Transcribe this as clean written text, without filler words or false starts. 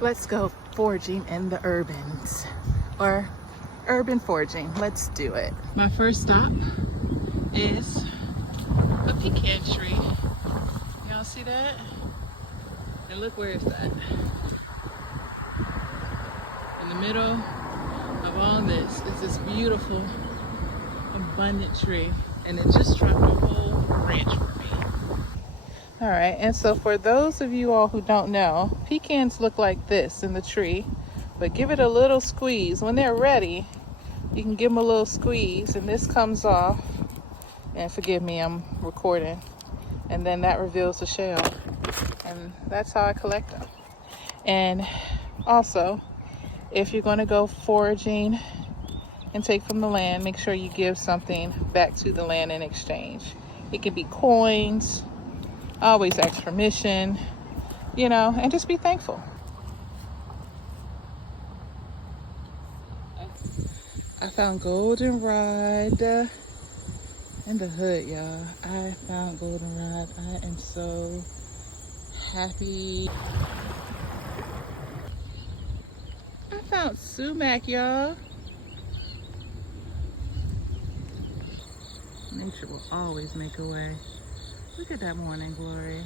Let's go foraging in the urbans, or urban foraging. Let's do it. My first stop is a pecan tree. Y'all see that? And look where it's at. In the middle of all this is this beautiful, abundant tree, and it just dropped a whole branch for me. All right, and so for those of you all who don't know, pecans look like this in the tree, but give it a little squeeze. When they're ready, you can give them a little squeeze, and this comes off. And forgive me, I'm recording. And then that reveals the shell. And that's how I collect them. And also, if you're going to go foraging and take from the land, make sure you give something back to the land in exchange. It could be coins. Always ask permission, you know, and just be thankful. I found goldenrod in the hood, y'all. I found goldenrod. I am so happy. I found sumac, y'all. Nature will always make a way. Look at that morning glory.